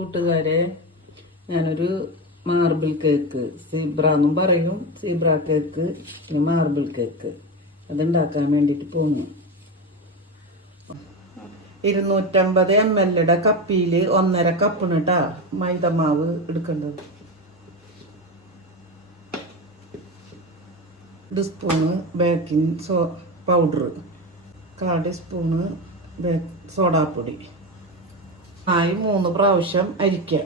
കൂട്ടുകാരെ, ഞാനൊരു marble cake, zebra എന്നും പറയും, സീബ്ര കേക്ക്, പിന്നെ മാർബിൾ കേക്ക് അതുണ്ടാക്കാൻ വേണ്ടിയിട്ട് പോന്നു. 250 ml കപ്പിയിൽ 1.5 കപ്പിന് കേട്ടാ മൈദമാവ് എടുക്കേണ്ടത്. 1 സ്പൂണ് ബേക്കിംഗ് പൗഡർ, 1/4 ടീസ്പൂണ് സോഡാപ്പൊടി, 3 പ്രാവശ്യം അരിക്കുക.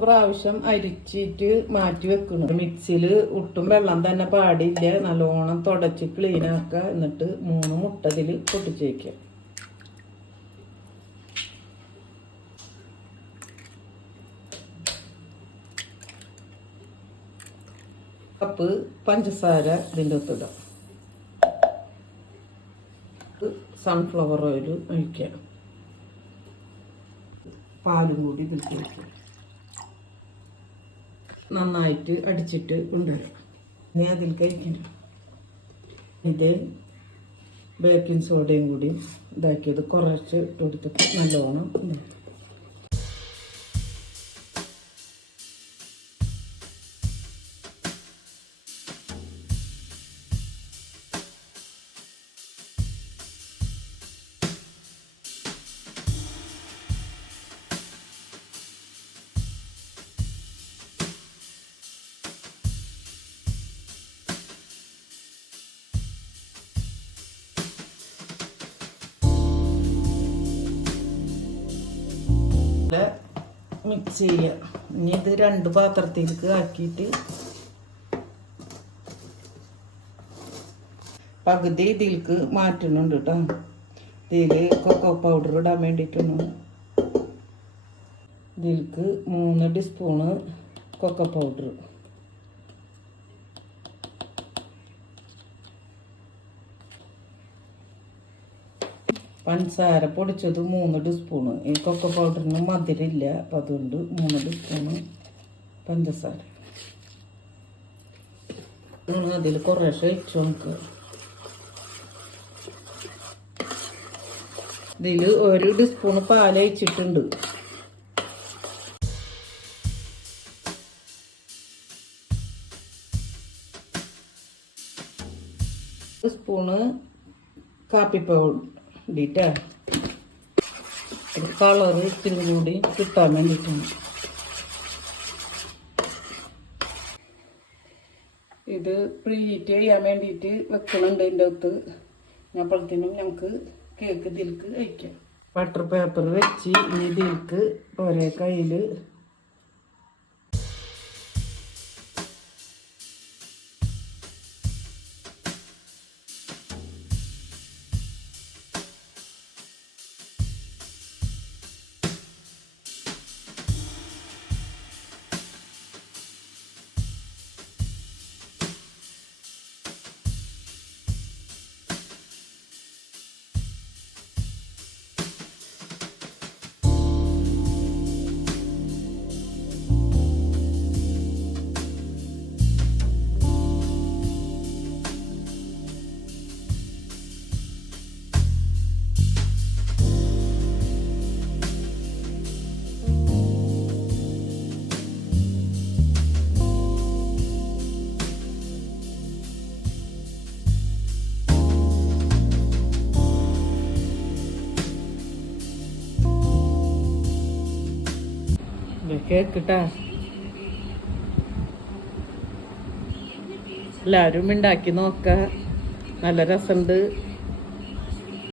പ്രാവശ്യം അരിച്ചിട്ട് മാറ്റി വെക്കണം. മിക്സിയിൽ ഒട്ടും വെള്ളം തന്നെ പാടില്ല, നല്ലോണം തുടച്ച് ക്ലീൻ ആക്കുക. എന്നിട്ട് 3 മുട്ട ഇതിൽ പൊട്ടിച്ച് വയ്ക്കുക. കപ്പ് പഞ്ചസാര ഇതിൻ്റെ ഒത്തിടാം. സൺഫ്ലവർ ഓയിൽ ഒഴിക്കുക. പാലും കൂടി ഇതിൽ ഒഴിക്കുക. നന്നായിട്ട് അടിച്ചിട്ട് കൊണ്ടുവരാം. ഇനി അതിൽ കഴിക്കണം. ഇത് ബേക്കിംഗ് സോഡയും കൂടി ഇതാക്കിയത് കുറച്ച് ഇട്ട് കൊടുത്തിട്ട് നല്ലോണം ഉണ്ടാക്കും. മിക്സ് ചെയ്യുക. ഇനി ഇത് 2 പാത്രത്തിലേക്ക് ആക്കിയിട്ട് പകുതി ഇതിലേക്ക് മാറ്റുന്നുണ്ട് കേട്ടോ. ഇതിൽ കൊക്കോ പൗഡർ ഇടാൻ വേണ്ടിയിട്ടാണ്. ഇതിലേക്ക് 3 ടീസ്പൂണ് കൊക്കോ പൗഡർ, പഞ്ചസാര പൊടിച്ചത് 3 ടീസ്പൂണ്. ഈ കൊക്കോ പൗഡറിന് മധുരമില്ല, അപ്പം അതുകൊണ്ട് 3 ടീസ്പൂണ് പഞ്ചസാര. അതിൽ കുറേശ്ശെ ഒഴിച്ച് നമുക്ക്. ഇതിൽ 1 ടീസ്പൂണ് പാൽ ഒഴിച്ചിട്ടുണ്ട്. സ്പൂണ് കാപ്പിപ്പൗഡർ ഇട്ടിട്ട് കളർ ഇത്തിരി കൂടി കിട്ടാൻ വേണ്ടിയിട്ടാണ്. ഇത് പ്രീഹീറ്റ് ചെയ്യാൻ വേണ്ടിയിട്ട് വെക്കണുണ്ട് ഇതിൻ്റെ അകത്ത്. അപ്പോഴത്തേനും ഞങ്ങൾക്ക് കേക്ക് ഇതിലേക്ക് വയ്ക്കാം. ബട്ടർ പേപ്പർ വെച്ച് ഇനി ഇതിലേക്ക് ഒരേ കയ്യിൽ കേക്കിട്ടാ. എല്ലാവരും ഉണ്ടാക്കി നോക്ക, നല്ല രസമുണ്ട്.